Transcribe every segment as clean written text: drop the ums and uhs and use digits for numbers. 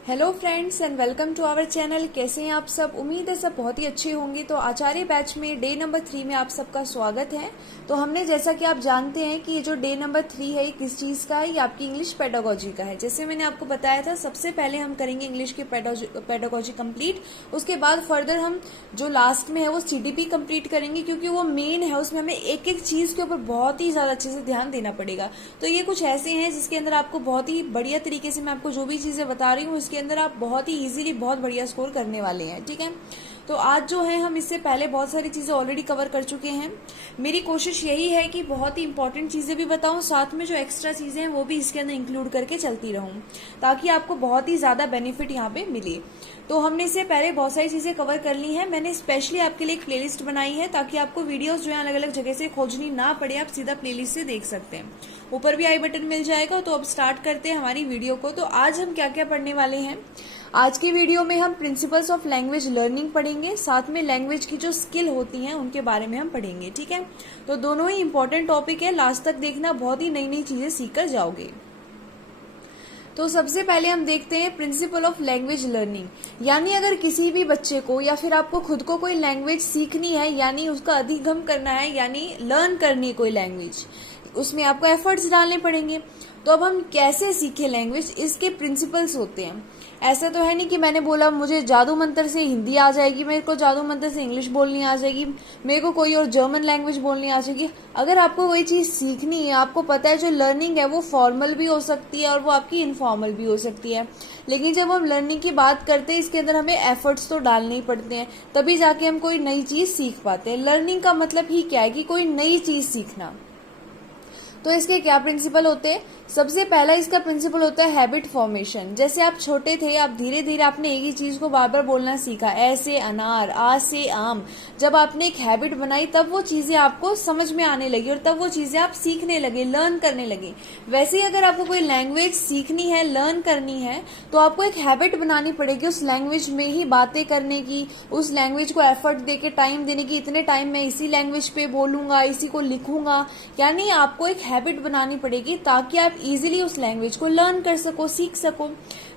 Hello friends and welcome to our channel. कैसे हैं आप सब? उम्मीद है सब बहुत ही अच्छे होंगे। तो आचार्य बैच में डे नंबर 3 में आप सबका स्वागत है। तो हमने जैसा कि आप जानते हैं कि ये जो डे नंबर 3 है ये किस चीज़ का है, ये आपकी इंग्लिश पेडागोजी का है। जैसे मैंने आपको बताया था, सबसे पहले हम करेंगे इंग्लिश की पेडागोजी कंप्लीट। उसके बाद फर्दर हम जो लास्ट में है वो CDP कंप्लीट करेंगे, क्योंकि वो मेन है। उसमें हमें एक एक चीज़ के ऊपर बहुत ही ज़्यादा अच्छे से ध्यान देना पड़ेगा। तो ये कुछ ऐसे हैं जिसके अंदर आपको बहुत ही बढ़िया तरीके से मैं आपको जो भी चीज़ें बता रही हूँ उसके अंदर आप बहुत ही इजीली बहुत बढ़िया स्कोर करने वाले हैं। ठीक है, तो आज जो है हम इससे पहले बहुत सारी चीज़ें ऑलरेडी कवर कर चुके हैं। मेरी कोशिश यही है कि बहुत ही इंपॉर्टेंट चीज़ें भी बताऊं, साथ में जो एक्स्ट्रा चीज़ें हैं वो भी इसके अंदर इंक्लूड करके चलती रहूं, ताकि आपको बहुत ही ज़्यादा बेनिफिट यहाँ पे मिले। तो हमने इससे पहले बहुत सारी चीज़ें कवर कर ली हैं। मैंने स्पेशली आपके लिए एक प्लेलिस्ट बनाई है ताकि आपको वीडियोस जो है अलग अलग जगह से खोजनी ना पड़े, आप सीधा प्लेलिस्ट से देख सकते हैं। ऊपर भी आई बटन मिल जाएगा। तो अब स्टार्ट करते हैं हमारी वीडियो को। तो आज हम क्या क्या पढ़ने वाले हैं? आज की वीडियो में हम प्रिंसिपल्स ऑफ लैंग्वेज लर्निंग पढ़ेंगे, साथ में लैंग्वेज की जो स्किल होती हैं उनके बारे में हम पढ़ेंगे। ठीक है, तो दोनों ही इंपॉर्टेंट टॉपिक है, लास्ट तक देखना, बहुत ही नई नई चीजें सीख कर जाओगे। तो सबसे पहले हम देखते हैं प्रिंसिपल ऑफ लैंग्वेज लर्निंग। यानी अगर किसी भी बच्चे को या फिर आपको खुद को कोई लैंग्वेज सीखनी है, यानी उसका अधिगम करना है, यानी लर्न करनी है कोई लैंग्वेज, उसमें आपको एफर्ट्स डालने पड़ेंगे। तो अब हम कैसे सीखें लैंग्वेज, इसके प्रिंसिपल्स होते हैं। ऐसा तो है नहीं कि मैंने बोला मुझे जादू मंत्र से हिंदी आ जाएगी, मेरे को जादू मंत्र से इंग्लिश बोलनी आ जाएगी, मेरे को कोई और जर्मन लैंग्वेज बोलनी आ जाएगी। अगर आपको कोई चीज़ सीखनी है, आपको पता है जो लर्निंग है वो फॉर्मल भी हो सकती है और वो आपकी इनफॉर्मल भी हो सकती है, लेकिन जब हम लर्निंग की बात करते हैं इसके अंदर हमें एफर्ट्स तो डालने ही पड़ते हैं, तभी जाके हम कोई नई चीज़ सीख पाते हैं। लर्निंग का मतलब ही क्या है कि कोई नई चीज़ सीखना। तो इसके क्या प्रिंसिपल होते हैं? सबसे पहला इसका प्रिंसिपल होता है हैबिट फॉर्मेशन। जैसे आप छोटे थे, आप धीरे धीरे आपने एक ही चीज को बार बार बोलना सीखा, ऐसे अनार, आ से आम। जब आपने एक हैबिट बनाई तब वो चीजें आपको समझ में आने लगी और तब वो चीजें आप सीखने लगे, लर्न करने लगे। वैसे ही अगर आपको कोई लैंग्वेज सीखनी है, लर्न करनी है, तो आपको एक हैबिट बनानी पड़ेगी उस लैंग्वेज में ही बातें करने की, उस लैंग्वेज को एफर्ट देके टाइम देने की। इतने टाइम में इसी लैंग्वेज पे बोलूंगा, इसी को लिखूंगा, यानी आपको एक हैबिट बनानी पड़ेगी ताकि आप इजीली उस लैंग्वेज को लर्न कर सको, सीख सको।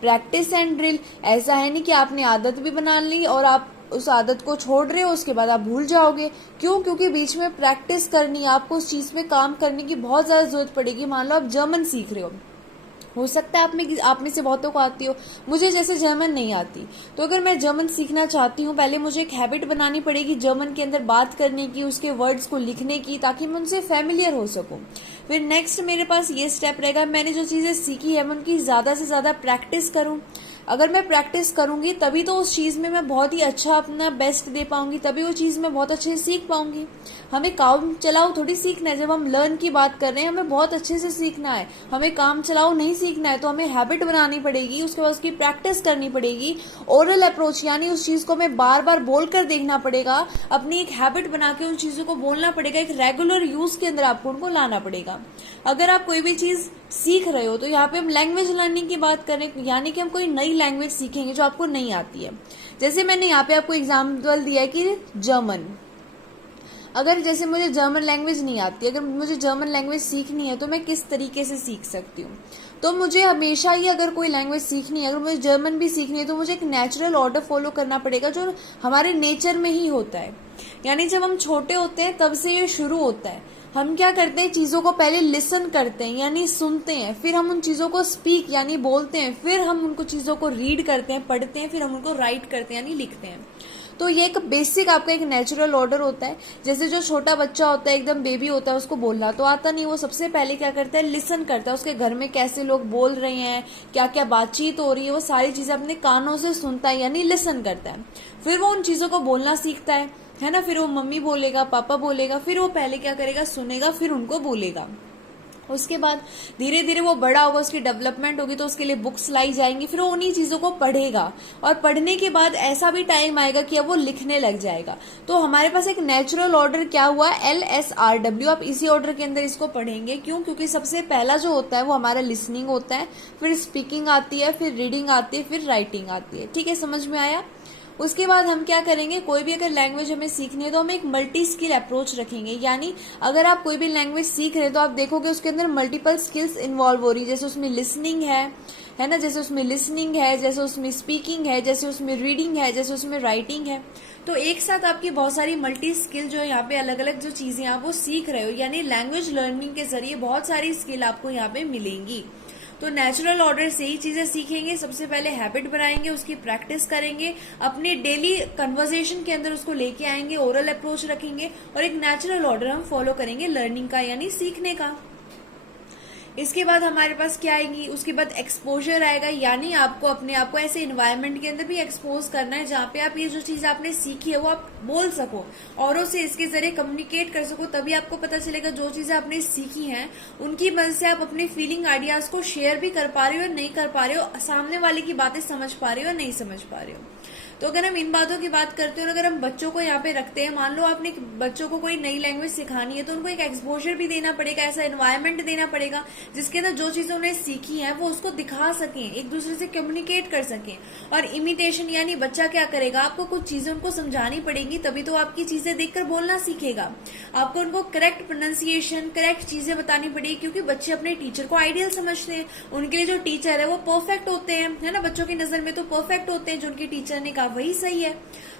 प्रैक्टिस एंड ड्रिल, ऐसा है नहीं कि आपने आदत भी बना ली और आप उस आदत को छोड़ रहे हो, उसके बाद आप भूल जाओगे। क्यों? क्योंकि बीच में प्रैक्टिस करनी, आपको उस चीज में काम करने की बहुत ज्यादा जरूरत पड़ेगी। मान लो आप जर्मन सीख रहे हो सकता है आप में से बहुतों को आती हो, मुझे जैसे जर्मन नहीं आती। तो अगर मैं जर्मन सीखना चाहती हूँ, पहले मुझे एक हैबिट बनानी पड़ेगी जर्मन के अंदर बात करने की, उसके वर्ड्स को लिखने की, ताकि मैं उनसे फैमिलियर हो सकूं। फिर नेक्स्ट मेरे पास ये स्टेप रहेगा, मैंने जो चीजें सीखी है मैं उनकी ज्यादा से ज्यादा प्रैक्टिस करूं। अगर मैं प्रैक्टिस करूंगी तभी तो उस चीज में मैं बहुत ही अच्छा अपना बेस्ट दे पाऊंगी, तभी वो चीज मैं बहुत अच्छे से सीख पाऊंगी। हमें काम चलाओ थोड़ी सीखना है। जब हम लर्न की बात कर रहे हैं हमें बहुत अच्छे से सीखना है, हमें काम चलाओ नहीं सीखना है। तो हमें हैबिट बनानी पड़ेगी, उसके बाद उसकी प्रैक्टिस करनी पड़ेगी। ओरल अप्रोच, यानी उस चीज को हमें बार बार बोल कर देखना पड़ेगा, अपनी एक हैबिट बना के उन चीजों को बोलना पड़ेगा, एक रेगुलर यूज के अंदर आपको उनको लाना पड़ेगा। अगर आप कोई भी चीज सीख रहे हो तो यहाँ पे हम लैंग्वेज लर्निंग की बात करें, यानी कि हम कोई नई लैंग्वेज सीखेंगे जो आपको नहीं आती है। जैसे मैंने यहाँ पे आपको एग्जाम्पल दिया है कि जर्मन। अगर जैसे मुझे जर्मन लैंग्वेज नहीं आती, अगर मुझे जर्मन लैंग्वेज सीखनी है तो मैं किस तरीके से सीख सकती हूँ? तो मुझे हमेशा ही अगर कोई लैंग्वेज सीखनी है, अगर मुझे जर्मन भी सीखनी है, तो मुझे एक नेचुरल ऑर्डर फॉलो करना पड़ेगा जो हमारे नेचर में ही होता है। यानी जब हम छोटे होते हैं तब से ये शुरू होता है। हम क्या करते हैं, चीजों को पहले लिसन करते हैं यानी सुनते हैं, फिर हम उन चीजों को स्पीक यानी बोलते हैं, फिर हम उनको चीजों को रीड करते हैं, पढ़ते हैं, फिर हम उनको राइट करते हैं यानी लिखते हैं। तो ये एक बेसिक आपका एक नेचुरल ऑर्डर होता है। जैसे जो छोटा बच्चा होता है, एकदम बेबी होता है, उसको बोलना तो आता नहीं, वो सबसे पहले क्या करता है, लिसन करता है। उसके घर में कैसे लोग बोल रहे हैं, क्या क्या बातचीत हो रही है, वो सारी चीजें अपने कानों से सुनता है यानी लिसन करता है। फिर वो उन चीजों को बोलना सीखता है ना। फिर वो मम्मी बोलेगा, पापा बोलेगा, फिर वो पहले क्या करेगा, सुनेगा, फिर उनको बोलेगा। उसके बाद धीरे धीरे वो बड़ा होगा, उसकी डेवलपमेंट होगी, तो उसके लिए बुक्स लाई जाएंगी, फिर वो उन्हीं चीजों को पढ़ेगा। और पढ़ने के बाद ऐसा भी टाइम आएगा कि अब वो लिखने लग जाएगा। तो हमारे पास एक नेचुरल ऑर्डर क्या हुआ, LSRW। आप इसी ऑर्डर के अंदर इसको पढ़ेंगे। क्यों? क्योंकि सबसे पहला जो होता है वो हमारा लिसनिंग होता है, फिर स्पीकिंग आती है, फिर रीडिंग आती है, फिर राइटिंग आती है। ठीक है, समझ में आया? उसके बाद हम क्या करेंगे, कोई भी अगर लैंग्वेज हमें सीखनी है तो हम एक मल्टी स्किल अप्रोच रखेंगे। यानी अगर आप कोई भी लैंग्वेज सीख रहे हैं तो आप देखोगे उसके अंदर मल्टीपल स्किल्स इन्वॉल्व हो रही है, जैसे उसमें लिसनिंग है ना, जैसे उसमें लिसनिंग है, जैसे उसमें स्पीकिंग है, जैसे उसमें रीडिंग है, जैसे उसमें राइटिंग है। तो एक साथ आपकी बहुत सारी मल्टी स्किल जो है यहाँ पे अलग अलग जो चीजें आप वो सीख रहे हो, यानी लैंग्वेज लर्निंग के जरिए बहुत सारी स्किल आपको यहाँ पे मिलेंगी। तो नेचुरल ऑर्डर से ही चीजें सीखेंगे। सबसे पहले हैबिट बनाएंगे, उसकी प्रैक्टिस करेंगे, अपने डेली कन्वर्सेशन के अंदर उसको लेके आएंगे, ओरल अप्रोच रखेंगे और एक नेचुरल ऑर्डर हम फॉलो करेंगे लर्निंग का, यानी सीखने का। इसके बाद हमारे पास क्या आएगी, उसके बाद एक्सपोजर आएगा, यानी आपको अपने आप को ऐसे इन्वायरमेंट के अंदर भी एक्सपोज करना है जहाँ पे आप ये जो चीज आपने सीखी है वो आप बोल सको, औरों से इसके जरिए कम्युनिकेट कर सको। तभी आपको पता चलेगा जो चीजें आपने सीखी हैं उनकी मदद से आप अपने फीलिंग आइडियाज को शेयर भी कर पा रहे हो या नहीं कर पा रहे हो, सामने वाले की बातें समझ पा रहे हो या नहीं समझ पा रहे हो। तो अगर हम इन बातों की बात करते हैं और अगर हम बच्चों को यहाँ पे रखते हैं, मान लो आपने बच्चों को कोई नई लैंग्वेज सिखानी है तो उनको एक एक्सपोजर भी देना पड़ेगा, ऐसा एनवायरनमेंट देना पड़ेगा जिसके अंदर जो चीजें उन्हें सीखी है वो उसको दिखा सकें, एक दूसरे से कम्युनिकेट कर सकें। और इमिटेशन, यानी बच्चा क्या करेगा, आपको कुछ चीजें उनको समझानी पड़ेगी तभी तो आपकी चीजें देखकर बोलना सीखेगा। आपको उनको करेक्ट प्रोनाउंसिएशन, करेक्ट चीजें बतानी पड़ेगी, क्योंकि बच्चे अपने टीचर को आइडियल समझते हैं। उनके लिए जो टीचर है वो परफेक्ट होते हैं, है ना, बच्चों की नजर में तो परफेक्ट होते हैं, जो उनके टीचर ने कहा वही सही है।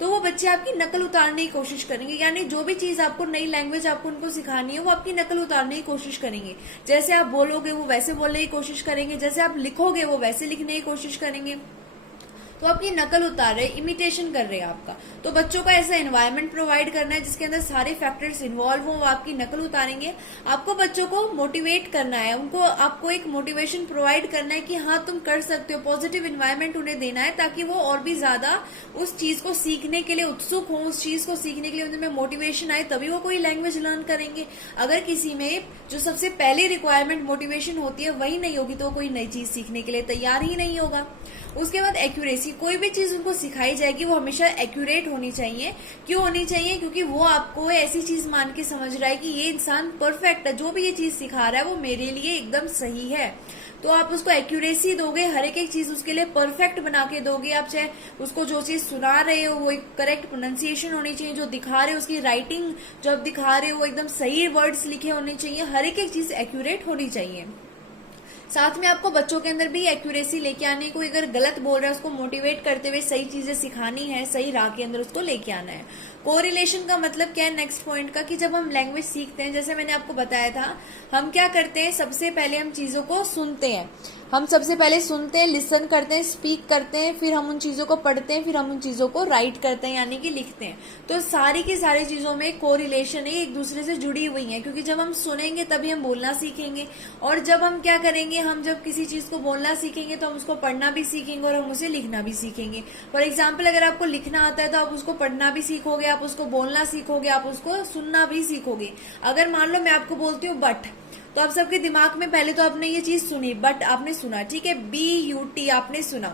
तो वो बच्चे आपकी नकल उतारने की कोशिश करेंगे, यानी जो भी चीज आपको नई लैंग्वेज आपको उनको सिखानी है वो आपकी नकल उतारने की कोशिश करेंगे। जैसे आप बोलोगे वो वैसे बोलने की कोशिश करेंगे, जैसे आप लिखोगे वो वैसे लिखने की कोशिश करेंगे। तो आपकी नकल उतार रहे, इमिटेशन कर रहे हैं आपका। तो बच्चों को ऐसा एनवायरनमेंट प्रोवाइड करना है जिसके अंदर सारे फैक्टर्स इन्वॉल्व हो, वो आपकी नकल उतारेंगे। आपको बच्चों को मोटिवेट करना है, उनको आपको एक मोटिवेशन प्रोवाइड करना है कि हाँ तुम कर सकते हो, पॉजिटिव इन्वायरमेंट उन्हें देना है ताकि वो और भी ज्यादा उस चीज को सीखने के लिए उत्सुक हो, उस चीज को सीखने के लिए उनमें मोटिवेशन आए, तभी वो कोई लैंग्वेज लर्न करेंगे। अगर किसी में जो सबसे पहली रिक्वायरमेंट मोटिवेशन होती है वही नहीं होगी तो वो कोई नई चीज सीखने के लिए तैयार ही नहीं होगा। उसके बाद एक्यूरेसी, कोई भी चीज उनको सिखाई जाएगी वो हमेशा एक्यूरेट होनी चाहिए। क्यों होनी चाहिए, क्योंकि वो आपको ऐसी चीज मान के समझ रहा है कि ये इंसान परफेक्ट है, जो भी ये चीज सिखा रहा है वो मेरे लिए एकदम सही है। तो आप उसको एक्यूरेसी दोगे, हर एक चीज उसके लिए परफेक्ट बना के दोगे। आप चाहे उसको जो चीज सुना रहे हो वो एक करेक्ट प्रोनाउंसिएशन होनी चाहिए, जो दिखा रहे हो उसकी राइटिंग जो आप दिखा रहे हो वो एकदम सही वर्ड्स लिखे होने चाहिए, हर एक चीज एक्यूरेट होनी चाहिए। साथ में आपको बच्चों के अंदर भी एक्यूरेसी लेके आने को, अगर गलत बोल रहा है उसको मोटिवेट करते हुए सही चीजें सिखानी है, सही राह के अंदर उसको लेके आना है। कोरिलेशन का मतलब क्या है नेक्स्ट पॉइंट का, कि जब हम लैंग्वेज सीखते हैं, जैसे मैंने आपको बताया था, हम क्या करते हैं, सबसे पहले हम चीजों को सुनते हैं, हम सबसे पहले सुनते हैं, लिसन करते हैं, स्पीक करते हैं, फिर हम उन चीजों को पढ़ते हैं, फिर हम उन चीजों को राइट करते हैं यानी कि लिखते हैं। तो सारी की सारी चीजों में कोरिलेशन है, एक दूसरे से जुड़ी हुई है, क्योंकि जब हम सुनेंगे तभी हम बोलना सीखेंगे, और जब हम क्या करेंगे, हम जब किसी चीज को बोलना सीखेंगे तो हम उसको पढ़ना भी सीखेंगे और हम उसे लिखना भी सीखेंगे। फॉर एग्जाम्पल, अगर आपको लिखना आता है तो आप उसको पढ़ना भी सीखोगे, आप उसको बोलना सीखोगे, आप उसको सुनना भी सीखोगे। अगर मान लो मैं आपको बोलती हूँ बट, तो आप सबके दिमाग में पहले तो आपने ये चीज सुनी, बट आपने सुना, ठीक है, BUT आपने सुना,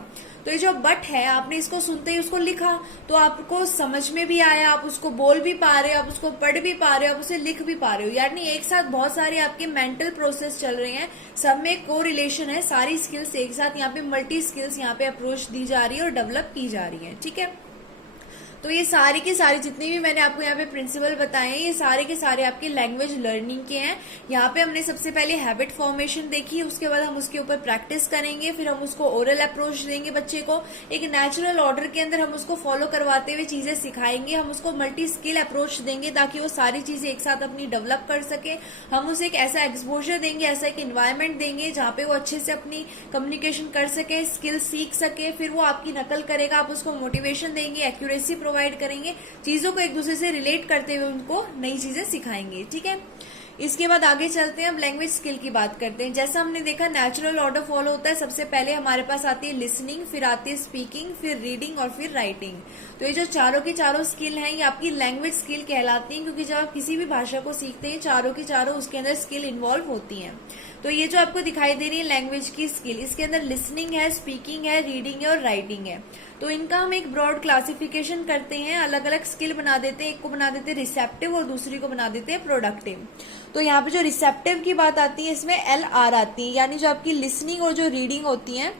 तो ये जो बट है आपने इसको सुनते ही उसको लिखा, तो आपको समझ में भी आया, आप उसको बोल भी पा रहे हो, आप उसको पढ़ भी पा रहे हो, आप उसे लिख भी पा रहे हो। यानी एक साथ बहुत सारे आपके मेंटल प्रोसेस चल रहे हैं, सब में को रिलेशन है, सारी स्किल्स एक साथ यहाँ पे मल्टी स्किल्स यहाँ पे अप्रोच दी जा रही है और डेवलप की जा रही है, ठीक है। तो ये सारी की सारी जितनी भी मैंने आपको यहाँ पे प्रिंसिपल बताए हैं, ये सारे के सारे आपके लैंग्वेज लर्निंग के हैं। यहाँ पे हमने सबसे पहले हैबिट फॉर्मेशन देखी, उसके बाद हम उसके ऊपर प्रैक्टिस करेंगे, फिर हम उसको ओरल अप्रोच देंगे बच्चे को, एक नेचुरल ऑर्डर के अंदर हम उसको फॉलो करवाते हुए चीजें सिखाएंगे, हम उसको मल्टी स्किल अप्रोच देंगे ताकि वो सारी चीजें एक साथ अपनी डेवलप कर सके। हम उसे एक ऐसा एक्सपोजर देंगे, ऐसा एक इन्वायरमेंट देंगे जहाँ पे वो अच्छे से अपनी कम्युनिकेशन कर सके, स्किल सीख सके, फिर वो आपकी नकल करेगा, आप उसको मोटिवेशन देंगे, एक्यूरेसी प्रोवाइड करेंगे, चीजों को एक दूसरे से रिलेट करते हुए उनको नई चीजें सिखाएंगे, ठीक है। इसके बाद आगे चलते हैं, अब लैंग्वेज स्किल की बात करते हैं। जैसा हमने देखा नेचुरल ऑर्डर फॉलो होता है, सबसे पहले हमारे पास आती है लिसनिंग, फिर आती है स्पीकिंग, फिर रीडिंग और फिर राइटिंग। तो ये जो चारों की चारों स्किल हैं ये आपकी लैंग्वेज स्किल कहलाती हैं, क्योंकि जब आप किसी भी भाषा को सीखते हैं चारों की चारों उसके अंदर स्किल इन्वॉल्व होती हैं। तो ये जो आपको दिखाई दे रही है लैंग्वेज की स्किल, इसके अंदर लिसनिंग है, स्पीकिंग है, रीडिंग है और राइटिंग है। तो इनका हम एक ब्रॉड क्लासिफिकेशन करते हैं, अलग अलग स्किल बना देते हैं, एक को बना देते हैं रिसेप्टिव और दूसरी को बना देते हैं प्रोडक्टिव। तो यहाँ पे जो रिसेप्टिव की बात आती है इसमें LR आती है, यानी जो आपकी लिसनिंग और जो रीडिंग होती है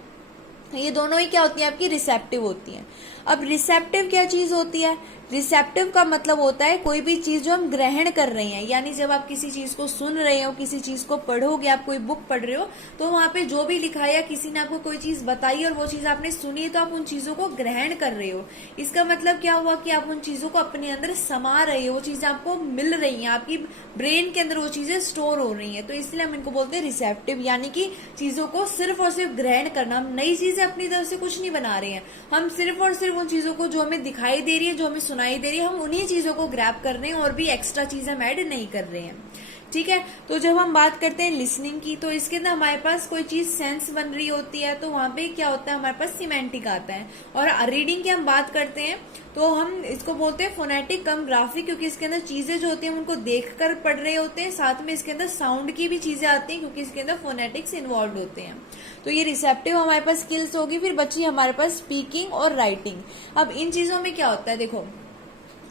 ये दोनों ही क्या होती है, आपकी रिसेप्टिव होती हैं। अब रिसेप्टिव क्या चीज होती है? रिसेप्टिव का मतलब होता है कोई भी चीज जो हम ग्रहण कर रहे हैं, यानी जब आप किसी चीज को सुन रहे हो, किसी चीज को पढ़ोगे, आप कोई बुक पढ़ रहे हो, तो वहां पे जो भी लिखा है या किसी ने आपको कोई चीज बताई और वो चीज आपने सुनी, तो आप उन चीजों को ग्रहण कर रहे हो। इसका मतलब क्या हुआ कि आप उन चीजों को अपने अंदर समा रहे हो, वो चीजें आपको मिल रही हैं, आपकी ब्रेन के अंदर वो चीजें स्टोर हो रही हैं। तो इसलिए हम इनको बोलते हैं रिसेप्टिव, यानी कि चीजों को सिर्फ और सिर्फ ग्रहण करना। हम नई चीजें अपनी तरफ से कुछ नहीं बना रहे हैं, हम सिर्फ और सिर्फ उन चीजों को जो हमें दिखाई दे रही है, जो हमें सुनाई दे रही है, हम उन्हीं चीजों को ग्रैब कर रहे हैं और भी एक्स्ट्रा चीजें हम ऐड नहीं कर रहे हैं। ठीक है, तो जब हम बात करते हैं लिसनिंग की, तो इसके अंदर हमारे पास कोई चीज सेंस बन रही होती है, तो वहां पे क्या होता है, हमारे पास सिमेंटिक आता है। और रीडिंग की हम बात करते हैं तो हम इसको बोलते हैं फोनेटिक कम ग्राफिक, क्योंकि इसके अंदर चीजें जो होती हैं हम उनको देखकर पढ़ रहे होते हैं, साथ में इसके अंदर साउंड की भी चीजें आती हैं, क्योंकि इसके अंदर फोनेटिक्स इन्वॉल्व होते हैं। तो ये रिसेप्टिव हमारे पास स्किल्स होगी। फिर बची हमारे पास स्पीकिंग और राइटिंग। अब इन चीजों में क्या होता है, देखो,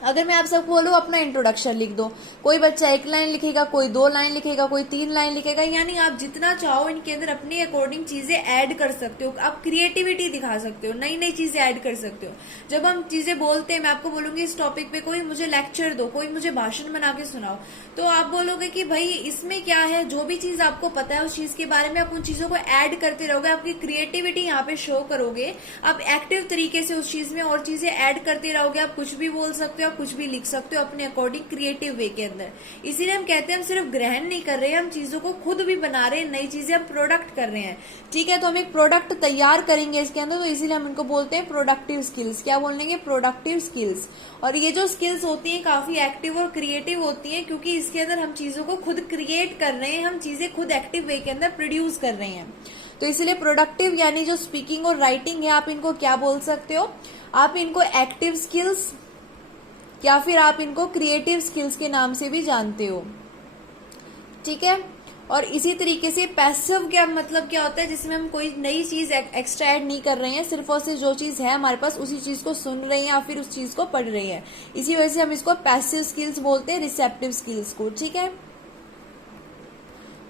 अगर मैं आप सबको बोलूं अपना इंट्रोडक्शन लिख दो, कोई बच्चा 1 लाइन लिखेगा, कोई 2 लाइन लिखेगा, कोई 3 लाइन लिखेगा, यानी आप जितना चाहो इनके अंदर अपने अकॉर्डिंग चीजें ऐड कर सकते हो, आप क्रिएटिविटी दिखा सकते हो, नई नई चीजें ऐड कर सकते हो। जब हम चीजें बोलते हैं, मैं आपको बोलूंगी इस टॉपिक पे कोई मुझे लेक्चर दो, कोई मुझे भाषण बना के सुनाओ, तो आप बोलोगे कि भाई इसमें क्या है, जो भी चीज आपको पता है उस चीज के बारे में आप उन चीजों को ऐड करते रहोगे, आपकी क्रिएटिविटी यहाँ पे शो करोगे, आप एक्टिव तरीके से उस चीज में और चीजें ऐड करते रहोगे, आप कुछ भी बोल सकते हो, कुछ भी लिख सकते हो अपने अकॉर्डिंग क्रिएटिव वे के अंदर। इसीलिए हम कहते हैं हम सिर्फ ग्रहण नहीं कर रहे हैं, हम चीजों को खुद भी बना रहे हैं, नई चीजें हम प्रोडक्ट कर रहे हैं। ठीक है, तो हम एक प्रोडक्ट तैयार करेंगे इसके अंदर, तो इसीलिए हम इनको बोलते हैं प्रोडक्टिव स्किल्स। क्या बोलेंगे? Productive skills. और ये जो स्किल्स होती हैं काफी एक्टिव और क्रिएटिव होती हैं, क्योंकि इसके अंदर हम चीजों को खुद क्रिएट कर रहे हैं, हम चीजें खुद एक्टिव वे के अंदर प्रोड्यूस कर रहे हैं। तो इसलिए प्रोडक्टिव यानी जो स्पीकिंग और राइटिंग है, आप इनको क्या बोल सकते हो? आप इनको एक्टिव स्किल्स या फिर आप इनको क्रिएटिव स्किल्स के नाम से भी जानते हो। ठीक है, और इसी तरीके से पैसिव क्या मतलब क्या होता है, जिसमें हम कोई नई चीज एक्स्ट्रा ऐड नहीं कर रहे हैं, सिर्फ और सिर्फ जो चीज है हमारे पास उसी चीज को सुन रहे हैं या फिर उस चीज को पढ़ रहे हैं। इसी वजह से हम इसको पैसिव स्किल्स बोलते हैं, रिसेप्टिव स्किल्स को। ठीक है,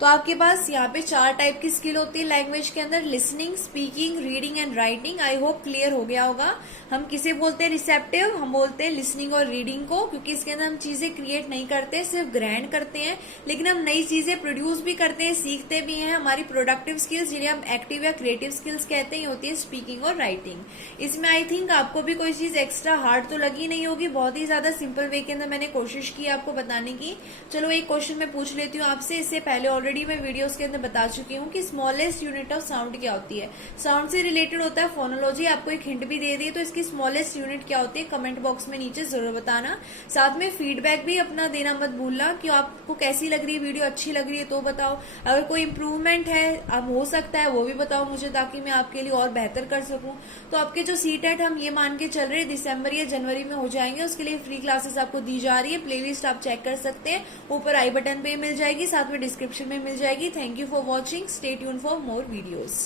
तो आपके पास यहाँ पे 4 टाइप की स्किल होती है लैंग्वेज के अंदर, listening, speaking, reading and writing. I hope clear हो गया होगा। हम किसे बोलते हैं रिसेप्टिव? हम बोलते हैं लिसनिंग और रीडिंग को, क्योंकि इसके अंदर हम चीजें क्रिएट नहीं करते, सिर्फ ग्रहण करते हैं, लेकिन हम नई चीजें प्रोड्यूस भी करते हैं, सीखते भी हैं। हमारी प्रोडक्टिव स्किल्स जिन्हें हम एक्टिव या क्रिएटिव स्किल्स कहते हैं होती है स्पीकिंग और राइटिंग। इसमें आई थिंक आपको भी कोई चीज एक्स्ट्रा हार्ड तो लगी नहीं होगी, बहुत ही ज्यादा सिंपल वे के अंदर मैंने कोशिश की आपको बताने की। चलो एक क्वेश्चन मैं पूछ लेती हूँ आपसे, इससे पहले ऑलरेडी मैं वीडियोस के अंदर बता चुकी हूँ कि स्मॉलेस्ट यूनिट ऑफ साउंड क्या होती है। साउंड से रिलेटेड होता है फोनोलॉजी, आपको एक हिंट भी दे दी, तो इसकी स्मॉलेस्ट यूनिट क्या होती है कमेंट बॉक्स में नीचे जरूर बताना। साथ में फीडबैक भी अपना देना मत भूलना कि आपको कैसी लग रही है वीडियो, अच्छी लग रही है तो बताओ, अगर कोई इम्प्रूवमेंट है अब हो सकता है वो भी बताओ मुझे, ताकि मैं आपके लिए और बेहतर कर सकूं। तो आपके जो सीटेट हम ये मान के चल रहे हैं दिसंबर या जनवरी में हो जाएंगे, उसके लिए फ्री क्लासेस आपको दी जा रही है। प्लेलिस्ट आप चेक कर सकते हैं, ऊपर आई बटन पे मिल जाएगी, साथ में डिस्क्रिप्शन में मिल जाएगी। Thank you for watching. Stay tuned for more videos.